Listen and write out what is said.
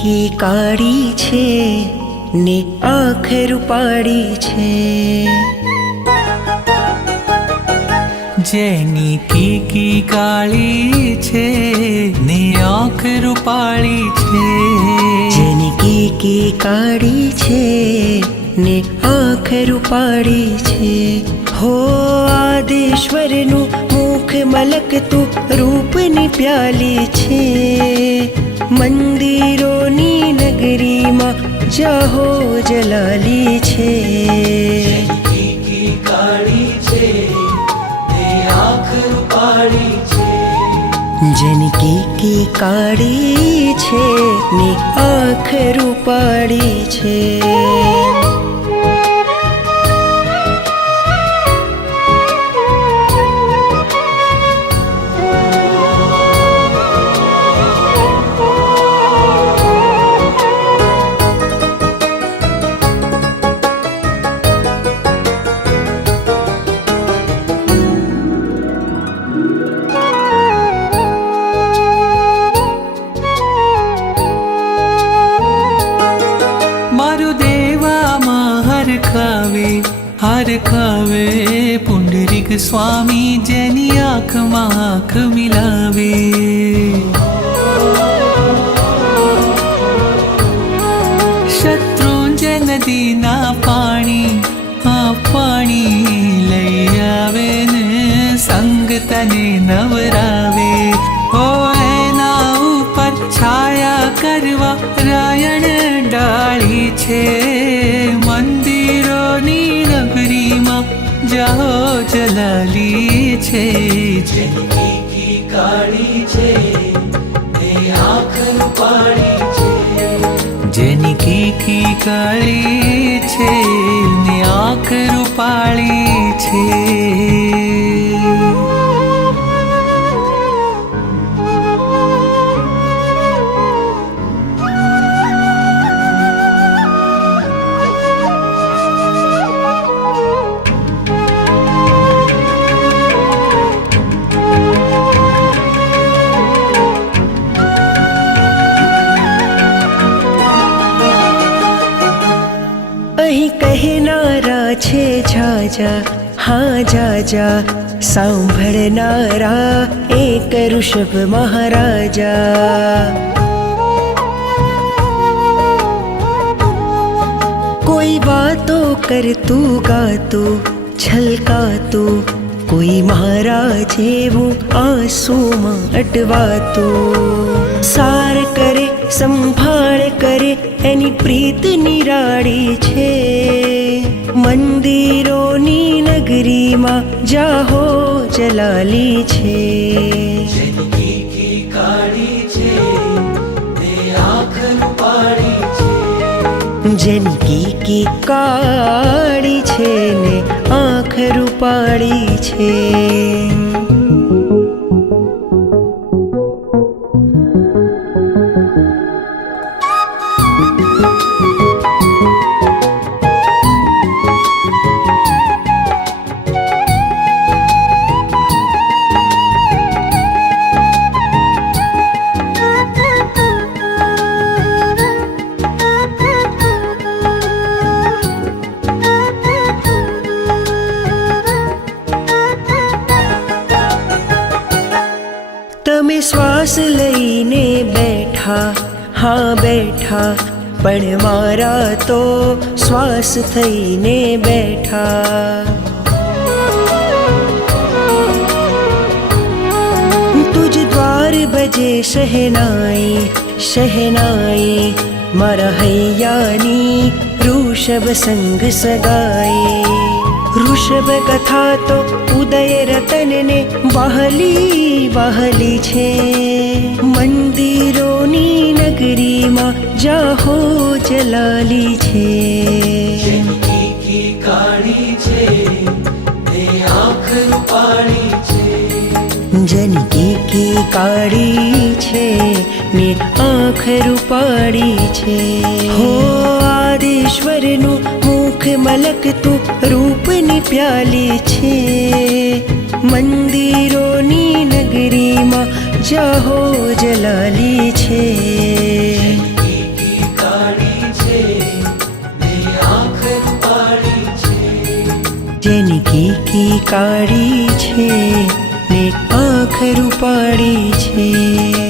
કી કાળી છે ને આંખ રૂપાળી છે, જેની કીકી કાળી છે ને આંખ રૂપાળી છે, જેની કીકી કાળી છે ને આંખ રૂપાળી છે. હો આદેશ્વરનું મુખ મલકતું રૂપની પ્યાલી છે, મંદિરોની નગરીમાં જાહો જલાલી છે. કીકી કાળી છે ને આંખ રૂપાળી છે, જેની કીકી કાળી છે ને આંખ રૂપાળી છે. હરખાવે પુંડરીક સ્વામી જેની આંખમાં આંખ મિલાવે, શત્રુંજય નદીના પાણી લઈ આવે ને સંગ તને નવરાવે. હો એના ઉપર છાયા કરવા રાયણ ડાળી છે, મંદિરોની નગરીમાં જાહો જલાલી છે. જેની કીકી કાળી છે ને આંખ રૂપાળી છે, જેની કીકી કાળી છે ને આંખ રૂપાળી છે. અહીં કહેનારા છે જાજા, હા જાજા, સાંભળનારા એક ઋષભ મહારાજા. કોઈ વાતો કરતું ગાતું છલકાતું, કોઈ મારા જેવું આંસુમાં અટવાતું, સાર કરે સંભાળ કરે એની પ્રીત નિરાળી છે, મંદિરોની નગરીમાં જાહો જલાલી છે. જેની કીકી કાળી છે ને આંખ રૂપાળી છે, જેની કીકી કાળી છે ને આંખ રૂપાળી છે. તમે શ્વાસ લઈને બેઠા, હા બેઠા, પણ મારા તો શ્વાસ થઈને બેઠા. તુજ દ્વાર બજે શહેનાઈ શહેનાઈ, મારા હૈયાની ઋષભ સંગ સગાઈ. ઋષભ કથા તો ઉદય રતનને વહાલી વહાલી છે, મંદિરોની નગરીમાં જાહો જલાલી છે. જેની કીકી કાળી છે ને આંખ રૂપાળી છે, જેની કીકી કાળી છે ને આંખ રૂપાળી છે. હો આદેશ્વરનું મુખ મલકતું રૂપની પ્યાલી છે, મંદિરોની નગરીમાં જાહો જલાલી છે. જેની કીકી કાળી છે ને આંખ રૂપાળી છે.